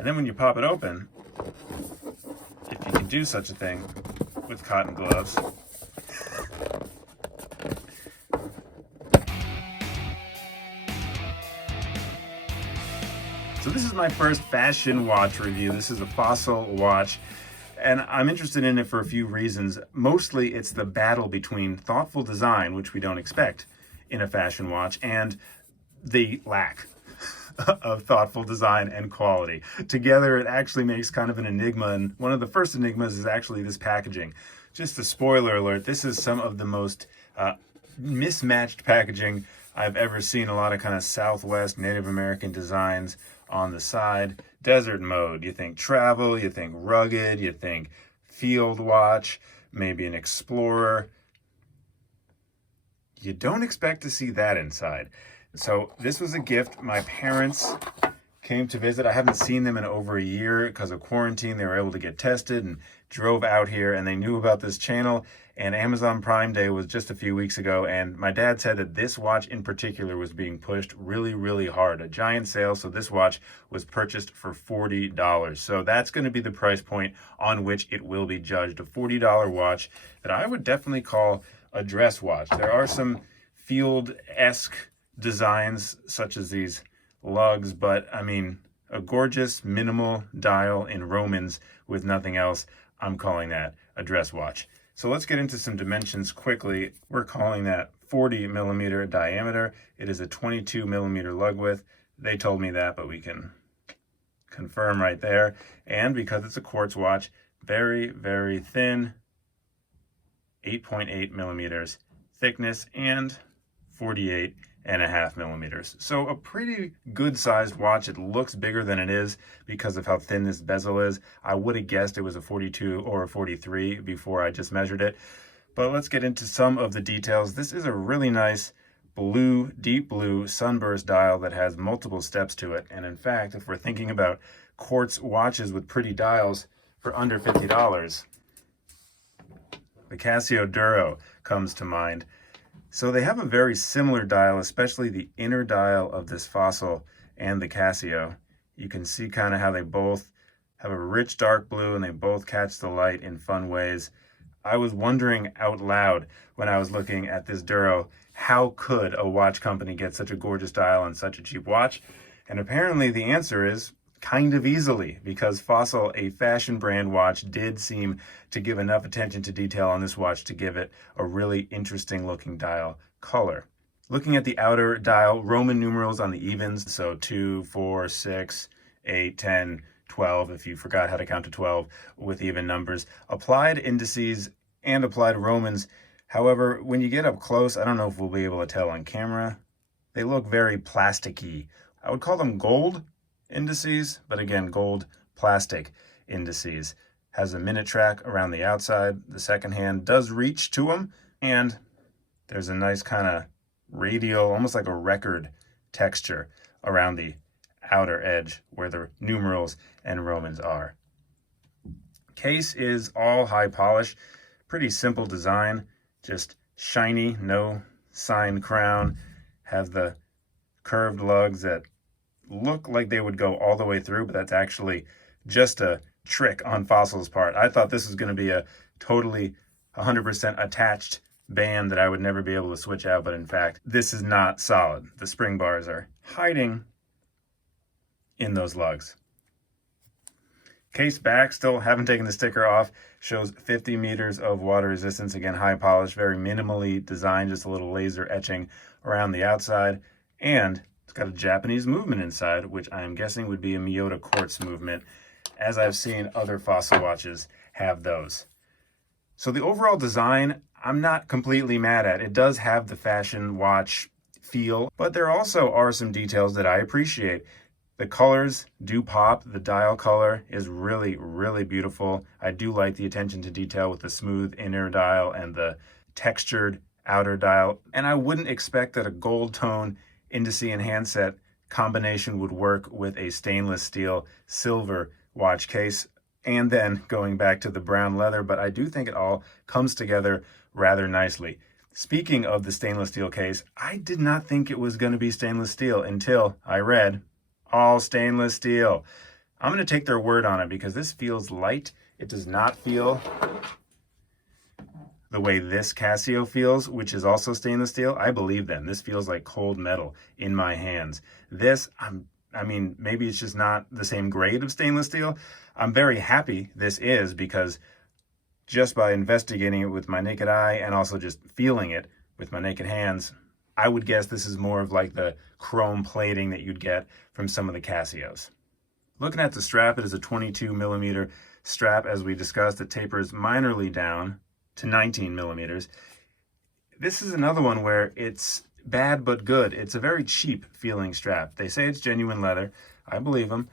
And then when you pop it open, if you can do such a thing with cotton gloves, so this is my first fashion watch review. This is a Fossil watch, and I'm interested in it for a few reasons. Mostly it's the battle between thoughtful design, which we don't expect in a fashion watch, and the lack of thoughtful design and quality. Together it actually makes kind of an enigma, and one of the first enigmas is actually this packaging. Just a spoiler alert, this is some of the most mismatched packaging I've ever seen. A lot of kind of Southwest Native American designs on the side. Desert mode, you think travel, you think rugged, you think field watch, maybe an explorer. You don't expect to see that inside. So this was a gift. My parents came to visit. I haven't seen them in over a year because of quarantine. They were able to get tested and drove out here, and they knew about this channel, and Amazon Prime Day was just a few weeks ago, and my dad said that this watch in particular was being pushed really, really hard. A giant sale, so this watch was purchased for $40. So that's going to be the price point on which it will be judged. A $40 watch that I would definitely call a dress watch. There are some field-esque designs such as these lugs, but I mean, a gorgeous minimal dial in Romans with nothing else. I'm calling that a dress watch. So let's get into some dimensions quickly. We're calling that 40 millimeter diameter. It is a 22 millimeter lug width. They told me that, but we can confirm right there. And because it's a quartz watch, very, very thin, 8.8 millimeters thickness and 48.5 millimeters. So a pretty good sized watch. It looks bigger than it is because of how thin this bezel is. I would have guessed it was a 42 or a 43 before I just measured it. But let's get into some of the details. This is a really nice blue, deep blue sunburst dial that has multiple steps to it. And in fact, if we're thinking about quartz watches with pretty dials for under $50, the Casio Duro comes to mind. So they have a very similar dial, especially the inner dial of this Fossil and the Casio. You can see kind of how they both have a rich dark blue and they both catch the light in fun ways. I was wondering out loud when I was looking at this Duro, how could a watch company get such a gorgeous dial on such a cheap watch? And apparently the answer is kind of easily, because Fossil, a fashion brand watch, did seem to give enough attention to detail on this watch to give it a really interesting looking dial color. Looking at the outer dial, Roman numerals on the evens, so 2, 4, 6, 8, 10, 12, if you forgot how to count to 12 with even numbers. Applied indices and applied Romans. However, when you get up close, I don't know if we'll be able to tell on camera, they look very plasticky. I would call them gold indices, but again, gold plastic indices. Has a minute track around the outside. The second hand does reach to them, and there's a nice kind of radial, almost like a record texture around the outer edge where the numerals and Romans are. Case is all high polish, pretty simple design, just shiny, no signed crown. Has the curved lugs that look like they would go all the way through, but that's actually just a trick on Fossil's part. I thought this was going to be a totally 100% attached band that I would never be able to switch out, but in fact, this is not solid. The spring bars are hiding in those lugs. Case back, still haven't taken the sticker off, shows 50 meters of water resistance. Again, high polish, very minimally designed, just a little laser etching around the outside, and it's got a Japanese movement inside, which I am guessing would be a Miyota quartz movement, as I've seen other Fossil watches have those. So the overall design, I'm not completely mad at. It does have the fashion watch feel, but there also are some details that I appreciate. The colors do pop. The dial color is really, really beautiful. I do like the attention to detail with the smooth inner dial and the textured outer dial. And I wouldn't expect that a gold tone indice and handset combination would work with a stainless steel silver watch case, and then going back to the brown leather, but I do think it all comes together rather nicely. Speaking of the stainless steel case, I did not think it was going to be stainless steel until I read all stainless steel. I'm going to take their word on it because this feels light. It does not feel the way this Casio feels, which is also stainless steel. I believe them. This feels like cold metal in my hands. This, I mean, maybe it's just not the same grade of stainless steel. I'm very happy this is, because just by investigating it with my naked eye and also just feeling it with my naked hands, I would guess this is more of like the chrome plating that you'd get from some of the Casios. Looking at the strap, it is a 22 millimeter strap. As we discussed, it tapers minorly down to 19 millimeters. This is another one where it's bad but good. It's a very cheap feeling strap. They say it's genuine leather. I believe them,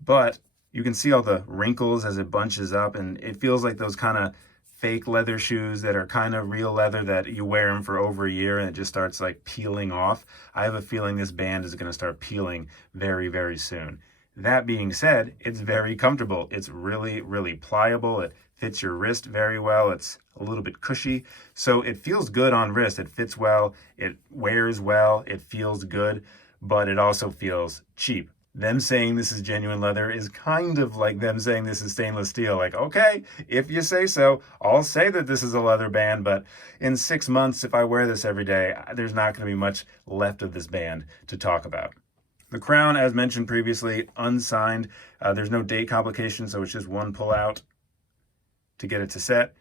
but you can see all the wrinkles as it bunches up, and it feels like those kind of fake leather shoes that are kind of real leather that you wear them for over a year and it just starts like peeling off. I have a feeling this band is going to start peeling very, very soon. That being said, it's very comfortable. It's really, really pliable. It fits your wrist very well. It's a little bit cushy. So it feels good on wrist. It fits well. It wears well. It feels good, but it also feels cheap. Them saying this is genuine leather is kind of like them saying this is stainless steel. Like, okay, if you say so, I'll say that this is a leather band, but in 6 months, if I wear this every day, there's not going to be much left of this band to talk about. The crown, as mentioned previously, unsigned. There's no date complication, so it's just one pull out to get it to set.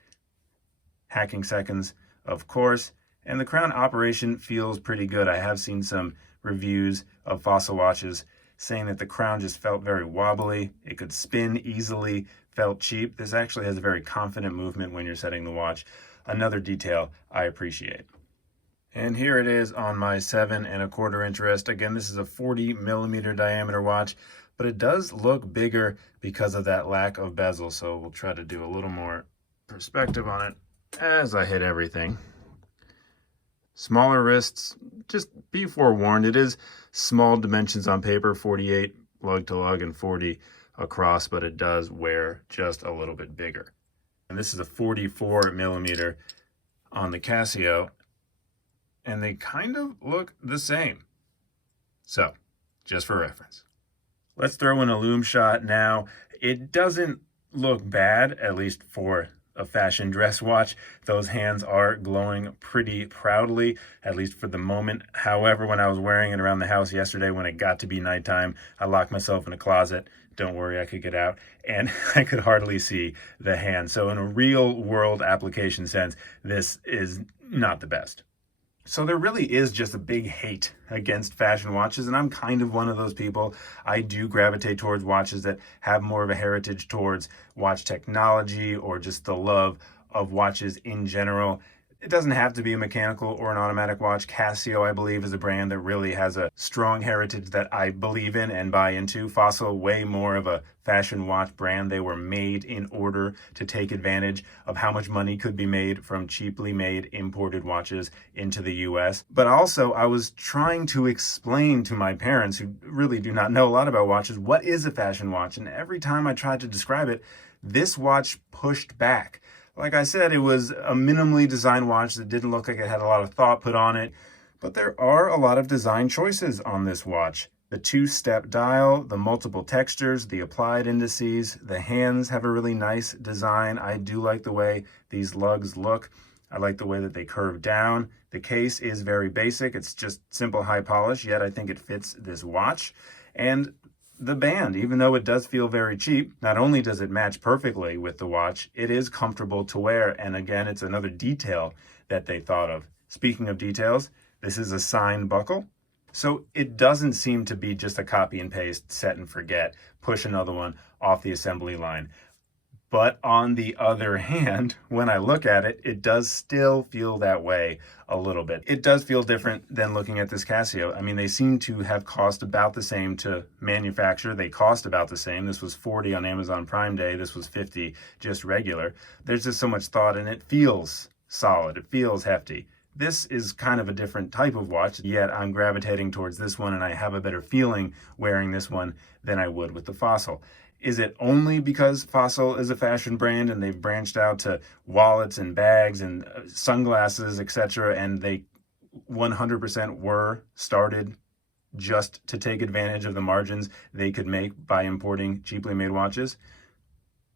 Hacking seconds, of course. And the crown operation feels pretty good. I have seen some reviews of Fossil watches saying that the crown just felt very wobbly. It could spin easily, felt cheap. This actually has a very confident movement when you're setting the watch. Another detail I appreciate. And here it is on my 7 1/4 inch wrist. Again, this is a 40 millimeter diameter watch, but it does look bigger because of that lack of bezel. So we'll try to do a little more perspective on it as I hit everything. Smaller wrists, just be forewarned, it is small dimensions on paper, 48 lug to lug and 40 across, but it does wear just a little bit bigger. And this is a 44 millimeter on the Casio, and they kind of look the same. So, just for reference. Let's throw in a lume shot now. It doesn't look bad, at least for a fashion dress watch. Those hands are glowing pretty proudly, at least for the moment. However, when I was wearing it around the house yesterday, when it got to be nighttime, I locked myself in a closet. Don't worry, I could get out. And I could hardly see the hand. So in a real world application sense, this is not the best. So there really is just a big hate against fashion watches, and I'm kind of one of those people. I do gravitate towards watches that have more of a heritage towards watch technology or just the love of watches in general. It doesn't have to be a mechanical or an automatic watch. Casio, I believe, is a brand that really has a strong heritage that I believe in and buy into. Fossil, way more of a fashion watch brand. They were made in order to take advantage of how much money could be made from cheaply made imported watches into the US. But also, I was trying to explain to my parents, who really do not know a lot about watches, what is a fashion watch? And every time I tried to describe it, this watch pushed back. Like I said, it was a minimally designed watch that didn't look like it had a lot of thought put on it, but there are a lot of design choices on this watch. The 2-step dial, the multiple textures, the applied indices, the hands have a really nice design. I do like the way these lugs look. I like the way that they curve down. The case is very basic. It's just simple high polish, yet I think it fits this watch. And the band, even though it does feel very cheap, not only does it match perfectly with the watch, it is comfortable to wear. And again, it's another detail that they thought of. Speaking of details, this is a signed buckle. So it doesn't seem to be just a copy and paste, set and forget, push another one off the assembly line. But on the other hand, when I look at it, it does still feel that way a little bit. It does feel different than looking at this Casio. I mean, they seem to have cost about the same to manufacture. They cost about the same. This was $40 on Amazon Prime Day. This was $50 just regular. There's just so much thought, and it feels solid. It feels hefty. This is kind of a different type of watch, yet I'm gravitating towards this one, and I have a better feeling wearing this one than I would with the Fossil. Is it only because Fossil is a fashion brand and they've branched out to wallets and bags and sunglasses, etc., and they 100% were started just to take advantage of the margins they could make by importing cheaply made watches?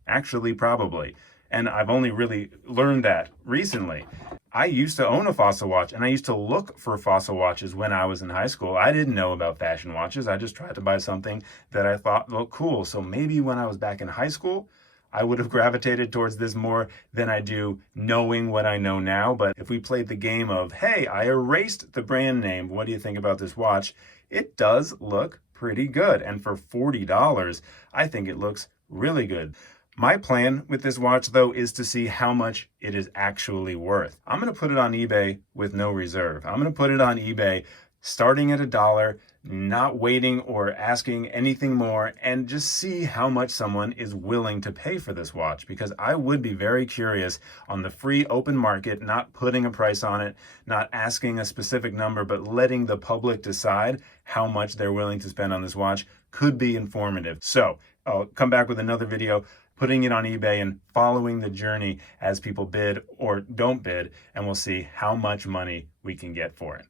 Actually, probably. And I've only really learned that recently. I used to own a Fossil watch, and I used to look for Fossil watches when I was in high school. I didn't know about fashion watches. I just tried to buy something that I thought looked cool. So maybe when I was back in high school, I would have gravitated towards this more than I do knowing what I know now. But if we played the game of, hey, I erased the brand name, what do you think about this watch? It does look pretty good. And for $40, I think it looks really good. My plan with this watch, though, is to see how much it is actually worth. I'm going to put it on eBay with no reserve. I'm going to put it on eBay starting at $1, not waiting or asking anything more, and just see how much someone is willing to pay for this watch, because I would be very curious on the free open market, not putting a price on it, not asking a specific number, but letting the public decide how much they're willing to spend on this watch could be informative. So I'll come back with another video putting it on eBay and following the journey as people bid or don't bid, and we'll see how much money we can get for it.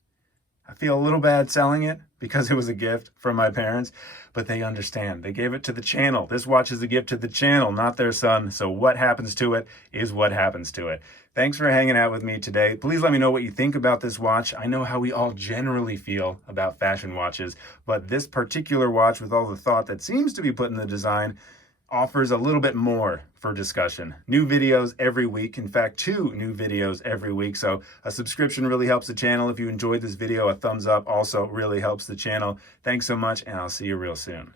I feel a little bad selling it because it was a gift from my parents, but they understand. They gave it to the channel. This watch is a gift to the channel, not their son. So what happens to it is what happens to it. Thanks for hanging out with me today. Please let me know what you think about this watch. I know how we all generally feel about fashion watches, but this particular watch, with all the thought that seems to be put in the design, offers a little bit more for discussion. New videos every week. In fact, 2 new videos every week. So a subscription really helps the channel. If you enjoyed this video, a thumbs up also really helps the channel. Thanks so much, and I'll see you real soon.